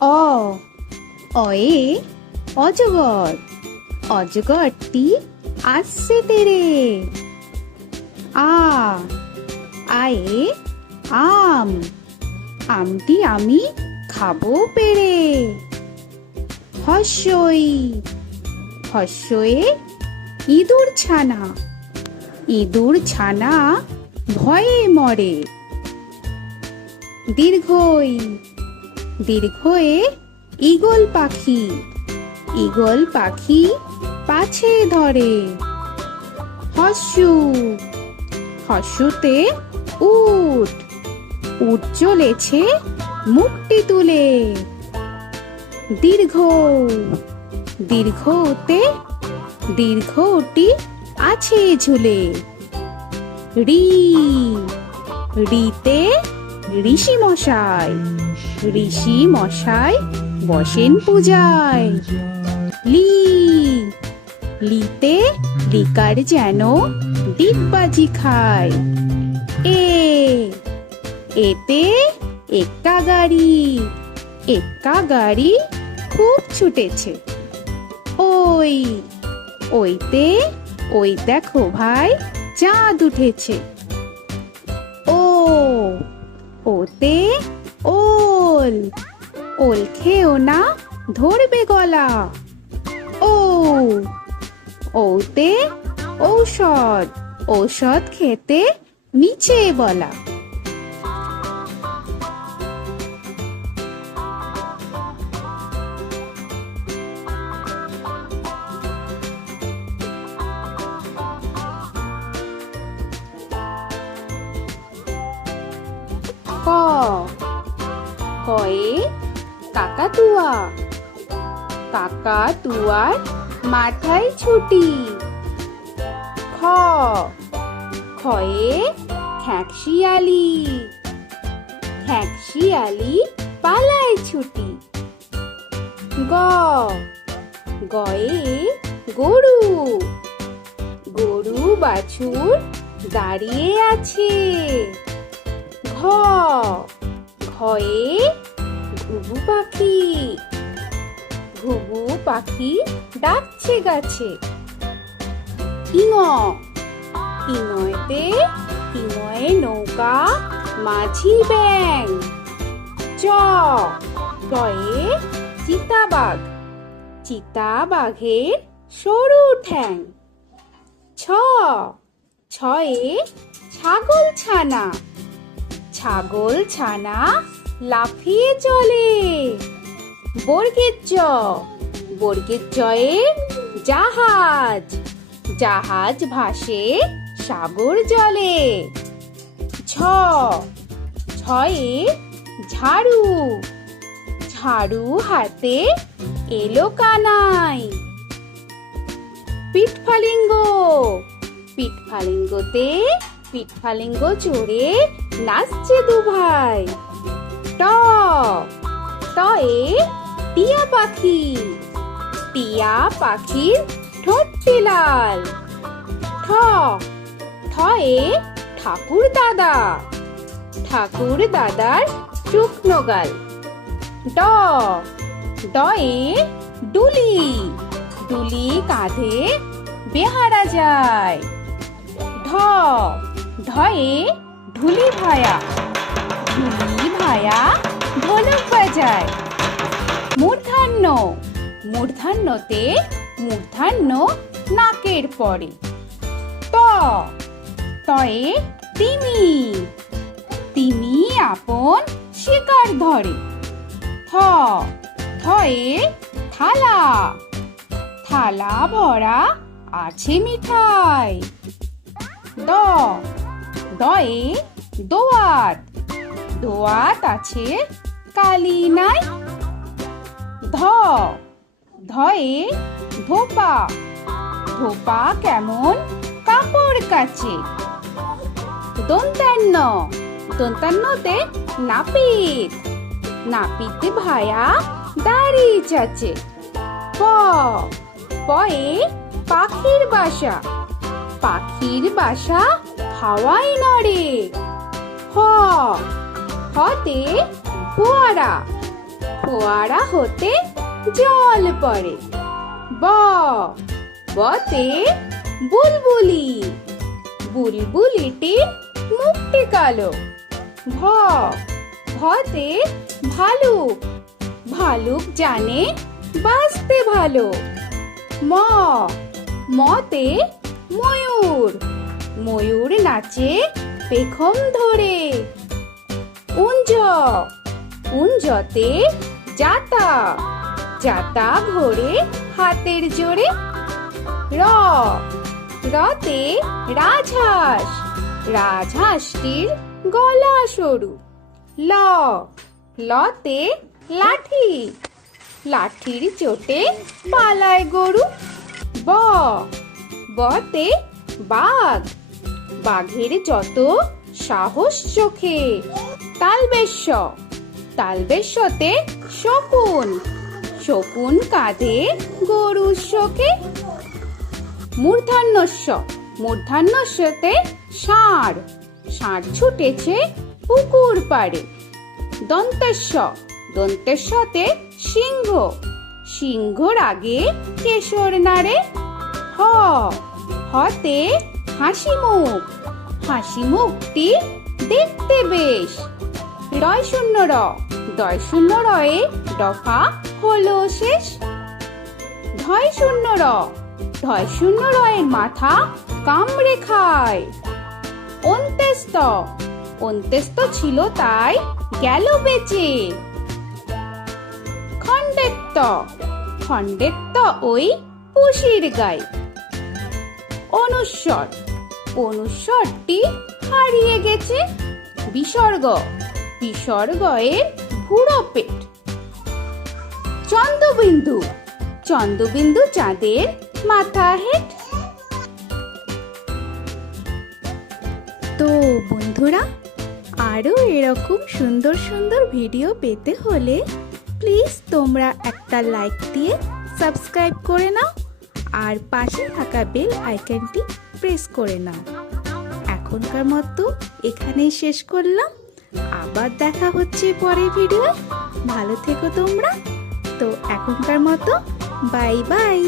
অ অয়ে অজগর, অজগরটি আসছে তেরে। আ আয়ে আম, আমটি আমি খাবো পেরে। হর্ষই হর্ষয়ে ইঁদুর ছানা, ইঁদুর ছানা ভয়ে মরে। দীর্ঘই দীর্ঘয়ে ঈগল পাখি, ঈগল পাখি পাছে ধরে। হর্ষু হর্ষুতে উট, উট চলেছে মুখটি তুলে। দীর্ঘ দীর্ঘতে দীর্ঘটি আছে ঝুলে। রি রিতে ঋষি মশাই, ঋষি মশাই বসেন পূজায়। লি লিতে লিকার যেন ডিগবাজি খায়। এ এতে এক্কা গাড়ি, এক্কা গাড়ি খুব ছুটেছে। ওই ওইতে ওই দেখো ভাই চাঁদ উঠেছে। ও ওতে ওল, ওল খেও না ধরবে গলা। ও ওতে ঔষধ, ঔষধ খেতে মিছে বলা। ক কয়ে কাকাতুয়া, কাকাতুয়ার মাথায় ছুটি। খ খয়ে খ্যাঁকশিয়ালি, খ্যাঁকশিয়ালি পালায় ছুটি। গ গয়ে গরু, গরু বাছুর দাঁড়িয়ে আছে। ঘ ঘয়ে ঘুঘু পাখি, ঘুঘু পাখি ডাকছে গাছে। ইঙ ইঙতে ইঙয়ে নৌকা মাঝি ব্যাং। চ চয়ে চিতাবাঘ, চিতাবাঘের সরু ঠ্যাং। ছ ছয়ে ছাগল ছানা, ছাগল ছানা লাফিয়ে চলে। বর্গের চ বর্গের চয়ে জাহাজ, জাহাজ ভাসে সাগর জলে। ছ ছয়ে ঝাড়ু, ঝাড়ু হাতে এলো কানাই। পিঠফালিঙ্গ, পিঠফালিঙ্গতে পিঠফালিঙ্গ চড়ে নাচছে দুভাই। ট টয়ে টিয়া পাখি, টিয়া পাখির ঠোঁটটি লাল। ঠ ঠয়ে ঠাকুর দাদা, ঠাকুর দাদার শুকনো গাল। ড ডয়ে ডুলি, ডুলি কাঁধে বেহারা যায়। ঢ ঢয়ে ঢুলি ভায়া, ঢুলি ভায়া ঢোলক বাজায়। মূর্ধান্য মূর্ধান্যতে মূর্ধান্য নাকের পরে। ত তয়ে তিমি, তিমি আপন শিকার ধরে। থ থয়ে থালা, থালা ভরা আছে মিঠাই। দ দয়ে দোয়াত, দোয়াত আছে কালি নাই। ধ ধয়ে ধোপা, ধোপা কেমন কাপড় কাচে। দন্তান্ন দন্তান্নতে নাপিত, নাপিত ভায়া দাড়ি চাচে। প পয়ে পাখির বাসা, পাখির বাসা হাওয়ায় নড়ে। হ হতে ফোয়ারা, ফোয়ারা হতে জল পড়ে। ব বতে বুলবুলি, বুলবুলিটির মুখটি কালো। ভ ভতে ভালুক, ভালুক জানে বাঁচতে ভালো। ম মতে ময়ূর, ময়ূর নাচে পেখম ধরে। উঞ্জ উঞ্জতে জাতা, জাতা ঘোরে হাতের জোরে। র রতে রাজহাঁস, রাজহাঁসটির গলা সরু। ল লতে লাঠি, লাঠির চোটে পালায় গরু। ব বতে বাঘ, বাঘের যত সাহস চোখে। তালবেশ্য, তালবেশ্যতে শকুন, শকুন কাঁধে গরুর শোকে। মূর্ধন্যস্য, মূর্ধন্যস্যতে ষাঁড়, ষাঁড় ছুটেছে পুকুর পাড়ে। দন্তেশ্ব, দন্তেশ্বতে সিংহ, সিংহর আগে কেশর নাড়ে। হ হতে হাসি মুখ, হাসি মুখটি দেখতে বেশ। রয় শূন্য র, দয় শূন্য রয়ে দফা হলো শেষ। ধয় শূন্য র, ধয় শূন্য রয়ের মাথা কামড়ে খায়। অন্ত্যেস্ত, অন্ত্যেস্ত ছিল তাই গেল বেঁচে। খণ্ডেত্ব, খণ্ডেত্ব ওই পুষির গায়। অনুস্বর, অনুস্বরটি হারিয়ে গেছে। বিসর্গ, বিসর্গয়ের ভুরো পেট। চন্দ্রবিন্দু, চন্দ্রবিন্দু চাঁদের মাথা হেট। তো বন্ধুরা, আরও এরকম সুন্দর সুন্দর ভিডিও পেতে হলে প্লিজ তোমরা একটা লাইক দিয়ে সাবস্ক্রাইব করে নাও আর পাশে থাকা বেল আইকনটি প্রেস করে নাও। এখনকার মতো এখানেই শেষ করলাম, আবার দেখা হচ্ছে পরের ভিডিও। ভালো থেকো তোমরা। তো এখনকার মতো বাই বাই।